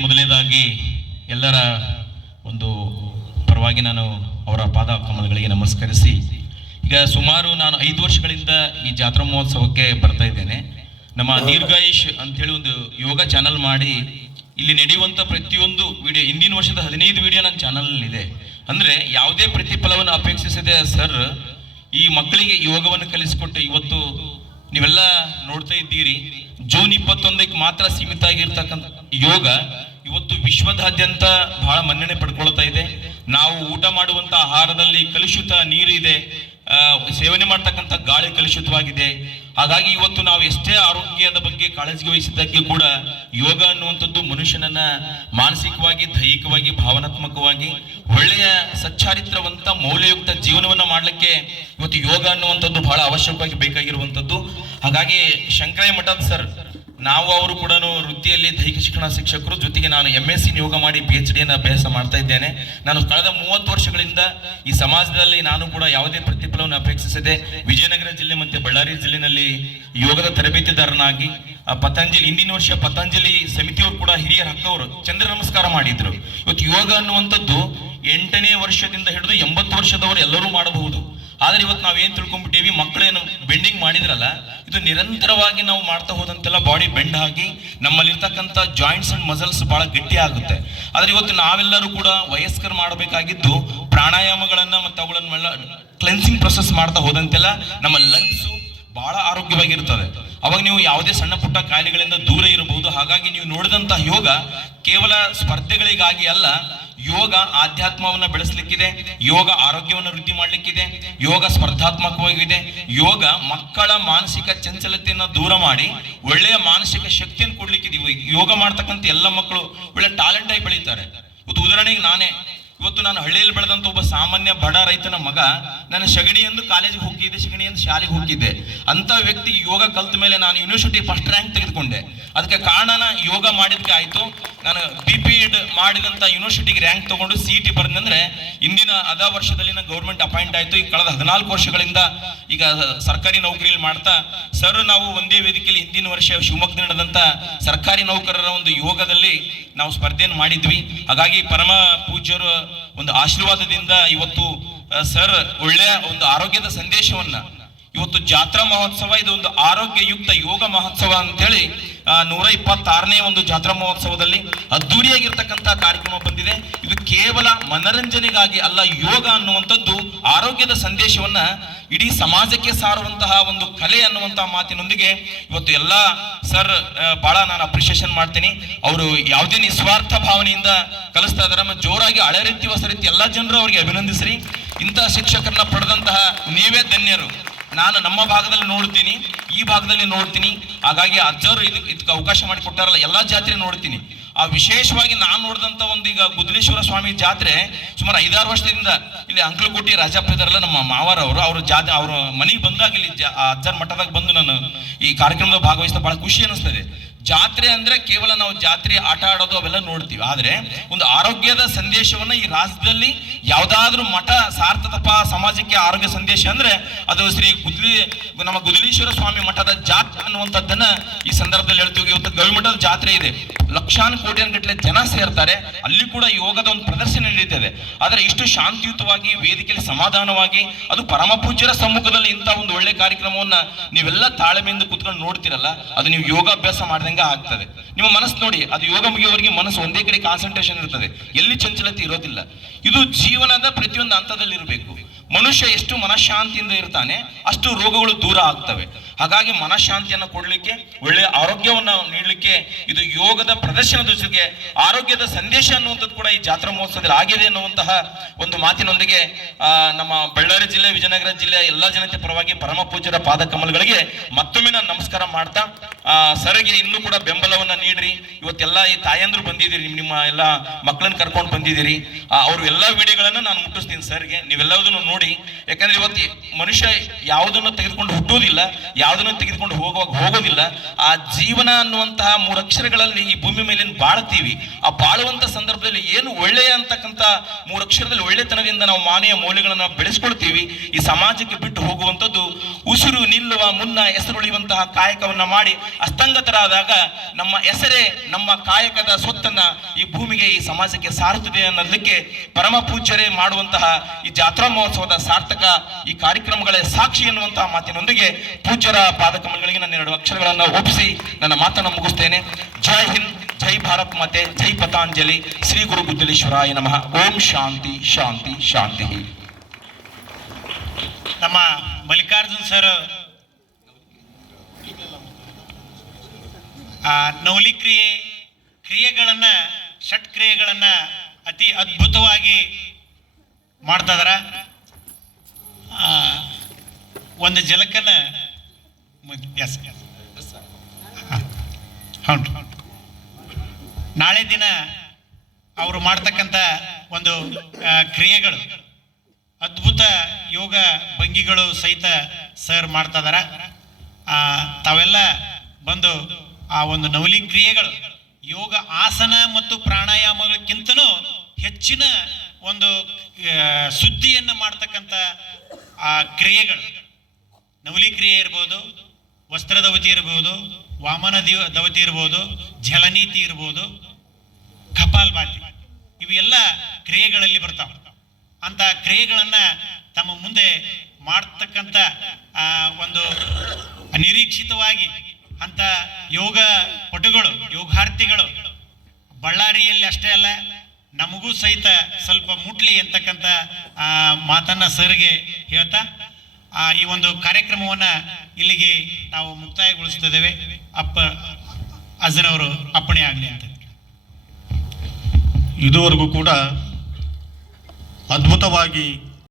ಮೊದಲನೇದಾಗಿ ಎಲ್ಲರ ಒಂದು ಪರವಾಗಿ ನಾನು ಅವರ ಪಾದ ಕಮಲಗಳಿಗೆ ನಮಸ್ಕರಿಸಿ, ಈಗ ಸುಮಾರು ನಾನು 5 ವರ್ಷಗಳಿಂದ ಈ ಜಾತ್ರಾ ಮಹೋತ್ಸವಕ್ಕೆ ಬರ್ತಾ ಇದ್ದೇನೆ. ನಮ್ಮ ದೀರ್ಘಾಯುಷ್ ಅಂತೇಳಿ ಒಂದು ಯೋಗ ಚಾನಲ್ ಮಾಡಿ ಇಲ್ಲಿ ನಡೆಯುವಂಥ ಪ್ರತಿಯೊಂದು ವಿಡಿಯೋ, ಹಿಂದಿನ ವರ್ಷದ 15 ವಿಡಿಯೋ ನನ್ನ ಚಾನಲ್ನಲ್ಲಿ ಇದೆ. ಅಂದರೆ ಯಾವುದೇ ಪ್ರತಿಫಲವನ್ನು ಅಪೇಕ್ಷಿಸದೆ ಸರ್ ಈ ಮಕ್ಕಳಿಗೆ ಯೋಗವನ್ನು ಕಲಿಸಿಕೊಟ್ಟು ಇವತ್ತು ನೀವೆಲ್ಲ ನೋಡ್ತಾ ಇದ್ದೀರಿ. ಜೂನ್ 21ಕ್ಕೆ ಮಾತ್ರ ಸೀಮಿತ ಆಗಿರ್ತಕ್ಕಂಥ ಯೋಗ ಇವತ್ತು ವಿಶ್ವದಾದ್ಯಂತ ಬಹಳ ಮನ್ನಣೆ ಪಡ್ಕೊಳ್ತಾ ಇದೆ. ನಾವು ಊಟ ಮಾಡುವಂತ ಆಹಾರದಲ್ಲಿ ಕಲುಷಿತ ನೀರು ಇದೆ, ಸೇವನೆ ಮಾಡ್ತಕ್ಕಂಥ ಗಾಳಿ ಕಲುಷಿತವಾಗಿದೆ. ಹಾಗಾಗಿ ಇವತ್ತು ನಾವು ಎಷ್ಟೇ ಆರೋಗ್ಯದ ಬಗ್ಗೆ ಕಾಳಜಿ ವಹಿಸಿದ್ದಕ್ಕೆ ಕೂಡ ಯೋಗ ಅನ್ನುವಂಥದ್ದು ಮನುಷ್ಯನನ್ನ ಮಾನಸಿಕವಾಗಿ, ದೈಹಿಕವಾಗಿ, ಭಾವನಾತ್ಮಕವಾಗಿ ಒಳ್ಳೆಯ ಸಚ್ಚಾರಿತ್ರವಂತ ಮೌಲ್ಯಯುಕ್ತ ಜೀವನವನ್ನ ಮಾಡಲಿಕ್ಕೆ ಇವತ್ತು ಯೋಗ ಅನ್ನುವಂಥದ್ದು ಬಹಳ ಅವಶ್ಯಕವಾಗಿ ಬೇಕಾಗಿರುವಂಥದ್ದು. ಹಾಗಾಗಿ ಶಂಕರಯ್ಯ ಮಠದ ಸರ್, ನಾವು ಅವರು ಕೂಡ ವೃತ್ತಿಯಲ್ಲಿ ದೈಹಿಕ ಶಿಕ್ಷಣ ಶಿಕ್ಷಕರು, ಜೊತೆಗೆ ನಾನು MSc ಯೋಗ ಮಾಡಿ PhD ಅಭ್ಯಾಸ ಮಾಡ್ತಾ ಇದ್ದೇನೆ. ನಾನು ಕಳೆದ 30 ವರ್ಷಗಳಿಂದ ಈ ಸಮಾಜದಲ್ಲಿ ನಾನು ಕೂಡ ಯಾವುದೇ ಪ್ರತಿಫಲವನ್ನು ಅಪೇಕ್ಷಿಸದೆ ವಿಜಯನಗರ ಜಿಲ್ಲೆ ಮತ್ತು ಬಳ್ಳಾರಿ ಜಿಲ್ಲೆನಲ್ಲಿ ಯೋಗದ ತರಬೇತಿದಾರನಾಗಿ ಪತಂಜಲಿ, ಹಿಂದಿನ ವರ್ಷ ಪತಂಜಲಿ ಸಮಿತಿಯವರು ಕೂಡ ಹಿರಿಯರ ಹಕ್ಕವರು ಚಂದ್ರ ನಮಸ್ಕಾರ ಮಾಡಿದ್ರು. ಇವತ್ತು ಯೋಗ ಅನ್ನುವಂಥದ್ದು 8ನೇ ವರ್ಷದಿಂದ ಹಿಡಿದು 80 ವರ್ಷದವರು ಎಲ್ಲರೂ ಮಾಡಬಹುದು. ಆದ್ರೆ ಇವತ್ತು ನಾವೇನ್ ತಿಳ್ಕೊಂಡ್ಬಿಟ್ಟೀವಿ, ಮಕ್ಕಳೇನು ಬೆಂಡಿಂಗ್ ಮಾಡಿದ್ರಲ್ಲ, ಇದು ನಿರಂತರವಾಗಿ ನಾವು ಮಾಡ್ತಾ ಹೋದಂತೆಲ್ಲ ಬಾಡಿ ಬೆಂಡ್ ಆಗಿ ನಮ್ಮಲ್ಲಿರ್ತಕ್ಕಂಥ ಜಾಯಿಂಟ್ಸ್ ಅಂಡ್ ಮಸಲ್ಸ್ ಬಹಳ ಗಟ್ಟಿ ಆಗುತ್ತೆ. ಆದ್ರೆ ಇವತ್ತು ನಾವೆಲ್ಲರೂ ಕೂಡ ವಯಸ್ಕರು ಮಾಡಬೇಕಾಗಿದ್ದು ಪ್ರಾಣಾಯಾಮಗಳನ್ನ ಮತ್ತು ಅವುಗಳನ್ನೆಲ್ಲ ಕ್ಲೆನ್ಸಿಂಗ್ ಪ್ರೊಸೆಸ್ ಮಾಡ್ತಾ ಹೋದಂತೆಲ್ಲ ನಮ್ಮ ಲಂಗ್ಸು ಬಹಳ ಆರೋಗ್ಯವಾಗಿರ್ತದೆ. ಅವಾಗ ನೀವು ಯಾವುದೇ ಸಣ್ಣ ಪುಟ್ಟ ಕಾಯಿಲೆಗಳಿಂದ ದೂರ ಇರಬಹುದು. ಹಾಗಾಗಿ ನೀವು ನೋಡಿದಂತಹ ಯೋಗ ಕೇವಲ ಸ್ಪರ್ಧೆಗಳಿಗಾಗಿ ಅಲ್ಲ, ಯೋಗ ಆಧ್ಯಾತ್ಮವನ್ನ ಬೆಳೆಸಲಿಕ್ಕಿದೆ, ಯೋಗ ಆರೋಗ್ಯವನ್ನು ವೃದ್ಧಿ ಮಾಡಲಿಕ್ಕಿದೆ, ಯೋಗ ಸ್ಪರ್ಧಾತ್ಮಕವಾಗಿದೆ. ಯೋಗ ಮಕ್ಕಳ ಮಾನಸಿಕ ಚಂಚಲತೆಯನ್ನು ದೂರ ಮಾಡಿ ಒಳ್ಳೆಯ ಮಾನಸಿಕ ಶಕ್ತಿಯನ್ನು ಕೊಡ್ಲಿಕ್ಕಿದೆ. ಯೋಗ ಮಾಡ್ತಕ್ಕಂಥ ಎಲ್ಲ ಮಕ್ಕಳು ಒಳ್ಳೆ ಟ್ಯಾಲೆಂಟ್ ಆಗಿ ಬೆಳೀತಾರೆ. ಉದಾಹರಣೆಗೆ ಇವತ್ತು ನಾನು ಹಳ್ಳಿಯಲ್ಲಿ ಬೆಳೆದಂತ ಒಬ್ಬ ಸಾಮಾನ್ಯ ಬಡ ರೈತನ ಮಗ, ನಾನು ಸಗಣಿಯಂದು ಕಾಲೇಜಿಗೆ ಹೋಗಿದ್ದೆ, ಸಗಣಿಯಂದು ಶಾಲೆಗೆ ಹೋಗಿದ್ದೆ. ಅಂತ ವ್ಯಕ್ತಿಗೆ ಯೋಗ ಕಲ್ತ ಮೇಲೆ ನಾನು ಯೂನಿವರ್ಸಿಟಿ ಫಸ್ಟ್ ರ್ಯಾಂಕ್ ತೆಗೆದುಕೊಂಡೆ. ಅದಕ್ಕೆ ಕಾರಣನ ಯೋಗ ಮಾಡಿದಕ್ಕೆ ಆಯ್ತು. ನಾನು BPEd ಮಾಡಿದಂತ ಯೂನಿವರ್ಸಿಟಿಗೆ ರ್ಯಾಂಕ್ ತಗೊಂಡು CET ಬರೆದಂದ್ರೆ ಇಂದಿನ ವರ್ಷದಲ್ಲಿ ನಾನು ಗೌರ್ಮೆಂಟ್ ಅಪಾಯಿಂಟ್ ಆಯ್ತು. ಈಗ ಕಳೆದ 14 ವರ್ಷಗಳಿಂದ ಈಗ ಸರ್ಕಾರಿ ನೌಕರಿಯಲ್ಲಿ ಮಾಡ್ತಾ ಸರ್, ನಾವು ಒಂದೇ ವೇದಿಕೆಯಲ್ಲಿ ಹಿಂದಿನ ವರ್ಷ ಶಿವಮೊಗ್ಗದಲ್ಲಿ ನಡೆದಂತ ಸರ್ಕಾರಿ ನೌಕರರ ಒಂದು ಯೋಗದಲ್ಲಿ ನಾವು ಸ್ಪರ್ಧೆಯನ್ನು ಮಾಡಿದ್ವಿ. ಹಾಗಾಗಿ ಪರಮ ಪೂಜ್ಯರ ಒಂದು ಆಶೀರ್ವಾದದಿಂದ ಇವತ್ತು ಸರ್ ಒಳ್ಳೆಯ ಒಂದು ಆರೋಗ್ಯದ ಸಂದೇಶವನ್ನ, ಇವತ್ತು ಜಾತ್ರಾ ಮಹೋತ್ಸವ ಇದು ಒಂದು ಆರೋಗ್ಯಯುಕ್ತ ಯೋಗ ಮಹೋತ್ಸವ ಅಂತೇಳಿ 126ನೇ ಒಂದು ಜಾತ್ರಾ ಮಹೋತ್ಸವದಲ್ಲಿ ಅದ್ದೂರಿಯಾಗಿರ್ತಕ್ಕಂಥ ಕಾರ್ಯಕ್ರಮ ಬಂದಿದೆ. ಇದು ಕೇವಲ ಮನರಂಜನೆಗಾಗಿ ಅಲ್ಲ, ಯೋಗ ಅನ್ನುವಂಥದ್ದು ಆರೋಗ್ಯದ ಸಂದೇಶವನ್ನ ಇಡೀ ಸಮಾಜಕ್ಕೆ ಸಾರುವಂತಹ ಒಂದು ಕಲೆ ಅನ್ನುವಂತಹ ಮಾತಿನೊಂದಿಗೆ ಇವತ್ತು ಎಲ್ಲ ಸರ್ ಬಹಳ ನಾನು ಅಪ್ರಿಷಿಯೇಷನ್ ಮಾಡ್ತೀನಿ. ಅವರು ಯಾವುದೇ ನಿಸ್ವಾರ್ಥ ಭಾವನೆಯಿಂದ ಕಲಿಸ್ತಾ ಇದ್ದಾರೆ. ನಮ್ಮ ಜೋರಾಗಿ ಹಳೆ ರೀತಿ ಹೊಸ ರೀತಿ ಎಲ್ಲ ಜನರು ಅವರಿಗೆ ಅಭಿನಂದಿಸ್ರಿ. ಇಂತಹ ಶಿಕ್ಷಕರನ್ನ ಪಡೆದಂತಹ ನೀವೇ ಧನ್ಯರು. ನಾನು ನಮ್ಮ ಭಾಗದಲ್ಲಿ ನೋಡ್ತೀನಿ, ಈ ಭಾಗದಲ್ಲಿ ನೋಡ್ತೀನಿ. ಹಾಗಾಗಿ ಅಜ್ಜರು ಇದಕ್ಕೆ ಅವಕಾಶ ಮಾಡಿ ಕೊಟ್ಟಾರಲ್ಲ, ಎಲ್ಲಾ ಜಾತ್ರೆ ನೋಡ್ತೀನಿ. ಆ ವಿಶೇಷವಾಗಿ ನಾನು ನೋಡಿದಂತ ಒಂದು ಈಗ ಗುದ್ದಲೇಶ್ವರ ಸ್ವಾಮಿ ಜಾತ್ರೆ ಸುಮಾರು 5-6 ವರ್ಷದಿಂದ ಇಲ್ಲಿ ಅಂಕಲಕೋಟಿ ರಾಜಪ್ಪ ಇದಾರಲ್ಲ ನಮ್ಮ ಮಾವರವರು, ಅವ್ರ ಮನೆಗೆ ಬಂದಾಗ ಇಲ್ಲಿ ಅಜ್ಜರ ಮಠದಾಗ ಬಂದು ನಾನು ಈ ಕಾರ್ಯಕ್ರಮದ ಭಾಗವಹಿಸಿದ ಬಹಳ ಖುಷಿ ಅನಿಸ್ತದೆ. ಜಾತ್ರೆ ಅಂದ್ರೆ ಕೇವಲ ನಾವು ಜಾತ್ರೆ ಆಟ ಆಡೋದು ಅವೆಲ್ಲ ನೋಡ್ತೀವಿ, ಆದ್ರೆ ಒಂದು ಆರೋಗ್ಯದ ಸಂದೇಶವನ್ನ ಈ ರಾಜ್ಯದಲ್ಲಿ ಯಾವ್ದಾದ್ರು ಮಠ ಸಾರ್ತದಪ್ಪ ಸಮಾಜಕ್ಕೆ ಆರೋಗ್ಯ ಸಂದೇಶ ಅಂದ್ರೆ ಅದು ನಮ್ಮ ಗುದ್ದಲೇಶ್ವರ ಸ್ವಾಮಿ ಮಠದ ಜಾತ್ರೆ ಅನ್ನುವಂಥದ್ದನ್ನ ಈ ಸಂದರ್ಭದಲ್ಲಿ ಹೇಳ್ತೀವಿ. ಇವತ್ತು ಗವಿಮಠದ ಜಾತ್ರೆ ಇದೆ, ಲಕ್ಷಾನು ಕೋಟಿಯನ್ಗಟ್ಟಲೆ ಜನ ಸೇರ್ತಾರೆ. ಅಲ್ಲಿ ಕೂಡ ಯೋಗದ ಒಂದು ಪ್ರದರ್ಶನ ನಡೀತದೆ. ಆದ್ರೆ ಇಷ್ಟು ಶಾಂತಿಯುತವಾಗಿ ವೇದಿಕೆಯಲ್ಲಿ ಸಮಾಧಾನವಾಗಿ, ಅದು ಪರಮ ಪೂಜ್ಯರ ಸಮ್ಮುಖದಲ್ಲಿ ಇಂಥ ಒಂದು ಒಳ್ಳೆ ಕಾರ್ಯಕ್ರಮವನ್ನ ನೀವೆಲ್ಲ ತಾಳ್ಮೆಯಿಂದ ಕುತ್ಕೊಂಡು ನೋಡ್ತಿರಲ್ಲ, ಅದು ನೀವು ಯೋಗಾಭ್ಯಾಸ ಮಾಡಿದಂಗೆ ಆಗ್ತದೆ. ನಿಮ್ಮ ಮನಸ್ಸು ನೋಡಿ, ಅದು ಯೋಗ ಮುಗಿಯೋವರೆಗೆ ಮನಸ್ಸು ಒಂದೇ ಕಡೆ ಕಾನ್ಸಂಟ್ರೇಷನ್ ಇರ್ತದೆ, ಎಲ್ಲಿ ಚಂಚಲತೆ ಇರೋದಿಲ್ಲ. ಇದು ಜೀವನದ ಪ್ರತಿಯೊಂದು ಹಂತದಲ್ಲಿ ಇರಬೇಕು. ಮನುಷ್ಯ ಎಷ್ಟು ಮನಃಶಾಂತಿಯಿಂದ ಇರ್ತಾನೆ ಅಷ್ಟು ರೋಗಗಳು ದೂರ ಆಗ್ತವೆ. ಹಾಗಾಗಿ ಮನಃಶಾಂತಿಯನ್ನು ಕೊಡ್ಲಿಕ್ಕೆ, ಒಳ್ಳೆಯ ಆರೋಗ್ಯವನ್ನ ನೀಡಲಿಕ್ಕೆ ಇದು ಯೋಗದ ಪ್ರದರ್ಶನದ ಜೊತೆಗೆ ಆರೋಗ್ಯದ ಸಂದೇಶ ಅನ್ನುವಂಥದ್ದು ಕೂಡ ಈ ಜಾತ್ರಾ ಮಹೋತ್ಸವದಲ್ಲಿ ಆಗಿದೆ ಅನ್ನುವಂತಹ ಒಂದು ಮಾತಿನೊಂದಿಗೆ ನಮ್ಮ ಬಳ್ಳಾರಿ ಜಿಲ್ಲೆ, ವಿಜಯನಗರ ಜಿಲ್ಲೆಯ ಎಲ್ಲಾ ಜನತೆ ಪರವಾಗಿ ಪರಮ ಪೂಜ್ಯರ ಪಾದ ಕಮಲಗಳಿಗೆ ಮತ್ತೊಮ್ಮೆ ನಾನು ನಮಸ್ಕಾರ ಮಾಡ್ತಾ, ಸರ್ಗೆ ಇನ್ನೂ ಕೂಡ ಬೆಂಬಲವನ್ನ ನೀಡ್ರಿ. ಇವತ್ತೆಲ್ಲ ಈ ತಾಯಂದ್ರು ಬಂದಿದ್ದೀರಿ, ನಿಮ್ಮ ಎಲ್ಲ ಮಕ್ಕಳನ್ನ ಕರ್ಕೊಂಡು ಬಂದಿದ್ದೀರಿ. ಅವ್ರ ಎಲ್ಲಾ ವಿಡಿಯೋಗಳನ್ನ ನಾನು ಮುಟ್ಟಿಸ್ತೀನಿ ಸರ್ಗೆ, ನೀವೆಲ್ಲದನ್ನು ನೋಡಿ. ಯಾಕಂದ್ರೆ ಇವತ್ತು ಮನುಷ್ಯ ಯಾವುದನ್ನು ತೆಗೆದುಕೊಂಡು ಹುಟ್ಟುವುದಿಲ್ಲ, ಯಾವುದನ್ನು ತೆಗೆದುಕೊಂಡು ಹೋಗೋದಿಲ್ಲ. ಆ ಜೀವನ ಅನ್ನುವಂತಹ 3 ಅಕ್ಷರಗಳಲ್ಲಿ ಈ ಭೂಮಿ ಮೇಲೆ ಬಾಳ್ತೀವಿ. ಆ ಬಾಳುವಂತ ಸಂದರ್ಭದಲ್ಲಿ ಏನು ಒಳ್ಳೆಯ ಅಂತಕ್ಕಂಥ 3 ಅಕ್ಷರದಲ್ಲಿ ಒಳ್ಳೆತನದಿಂದ ನಾವು ಮಾನವೀಯ ಮೌಲ್ಯಗಳನ್ನು ಬೆಳೆಸ್ಕೊಳ್ತೀವಿ. ಈ ಸಮಾಜಕ್ಕೆ ಬಿಟ್ಟು ಹೋಗುವಂಥದ್ದು ಉಸಿರು ನಿಲ್ಲುವ ಮುನ್ನ ಹೆಸರುಳಿಯುವಂತಹ ಕಾಯಕವನ್ನ ಮಾಡಿ ಅಸ್ತಂಗತರಾದಾಗ ನಮ್ಮ ಹೆಸರೇ ನಮ್ಮ ಕಾಯಕದ ಸ್ವತ್ತನ್ನ ಈ ಭೂಮಿಗೆ ಈ ಸಮಾಜಕ್ಕೆ ಸಾರುತ್ತದೆ ಅನ್ನೋದಕ್ಕೆ ಪರಮ ಪೂಜ್ಯರೇ ಮಾಡುವಂತಹ ಈ ಜಾತ್ರಾ ಮಹೋತ್ಸವದ ಸಾರ್ಥಕ ಈ ಕಾರ್ಯಕ್ರಮಗಳ ಸಾಕ್ಷಿ ಎನ್ನುವಂತಹ ಮಾತಿನೊಂದಿಗೆ ಪೂಜ್ಯರ ಪಾದಕಮಲಗಳಿಗೆ ನನ್ನ 2 ಅಕ್ಷರಗಳನ್ನು ಒಪ್ಪಿಸಿ ನನ್ನ ಮಾತನ್ನು ಮುಗಿಸ್ತೇನೆ. ಜೈ ಹಿಂದ್, ಜೈ ಭಾರತ್ ಮಾತೆ, ಜೈ ಪತಾಂಜಲಿ, ಶ್ರೀ ಗುರು ಬುದ್ಧೇಶ್ವರಾಯ ನಮಃ. ಓಂ ಶಾಂತಿ ಶಾಂತಿ ಶಾಂತಿ. ನಮ್ಮ ಮಲ್ಲಿಕಾರ್ಜುನ್ ಸರ್ ನವಲಿ ಕ್ರಿಯೆಗಳನ್ನ ಷಟ್ಕ್ರಿಯೆಗಳನ್ನ ಅತಿ ಅದ್ಭುತವಾಗಿ ಮಾಡ್ತಾ ಇದಾರ. ಒಂದು ಜಲಕನ ನಾಳೆ ದಿನ ಅವರು ಮಾಡ್ತಕ್ಕಂಥ ಒಂದು ಕ್ರಿಯೆಗಳು ಅದ್ಭುತ ಯೋಗ ಭಂಗಿಗಳು ಸಹಿತ ಸರ್ ಮಾಡ್ತಾ ಇದಾರ. ತಾವೆಲ್ಲ ಬಂದು ಆ ಒಂದು ನವಲಿ ಕ್ರಿಯೆಗಳು ಯೋಗ ಆಸನ ಮತ್ತು ಪ್ರಾಣಾಯಾಮಗಳಕ್ಕಿಂತನೂ ಹೆಚ್ಚಿನ ಒಂದು ಶುದ್ಧಿಯನ್ನು ಮಾಡ್ತಕ್ಕಂಥ ಆ ಕ್ರಿಯೆಗಳು, ನವಲಿ ಕ್ರಿಯೆ ಇರ್ಬೋದು, ವಸ್ತ್ರದವತಿ ಇರ್ಬೋದು, ವಾಮನ ದವತಿ ಇರ್ಬೋದು, ಜಲನೀತಿ ಇರ್ಬೋದು, ಕಪಾಲ್ಭಾತಿ, ಇವೆಲ್ಲ ಕ್ರಿಯೆಗಳಲ್ಲಿ ಬರ್ತಾವ. ಅಂತ ಕ್ರಿಯೆಗಳನ್ನ ತಮ್ಮ ಮುಂದೆ ಮಾಡ್ತಕ್ಕಂಥ ಒಂದು ಅನಿರೀಕ್ಷಿತವಾಗಿ ಅಂತ ಯೋಗ ಪಟುಗಳು, ಯೋಗಾರ್ಥಿಗಳು ಬಳ್ಳಾರಿಯಲ್ಲಿ ಅಷ್ಟೇ ಅಲ್ಲ ನಮಗೂ ಸಹಿತ ಸ್ವಲ್ಪ ಮುಟ್ಲಿ ಅಂತಕ್ಕಂಥ ಮಾತನ್ನ ಸರ್ಗೆ ಹೇಳ್ತಾ ಈ ಒಂದು ಕಾರ್ಯಕ್ರಮವನ್ನ ಇಲ್ಲಿಗೆ ನಾವು ಮುಕ್ತಾಯಗೊಳಿಸ್ತಿದ್ದೇವೆ. ಅಜ್ಜನವರು ಅಪ್ಪಣೆ ಆಗಲಿ ಅಂತ. ಇದುವರೆಗೂ ಕೂಡ ಅದ್ಭುತವಾಗಿ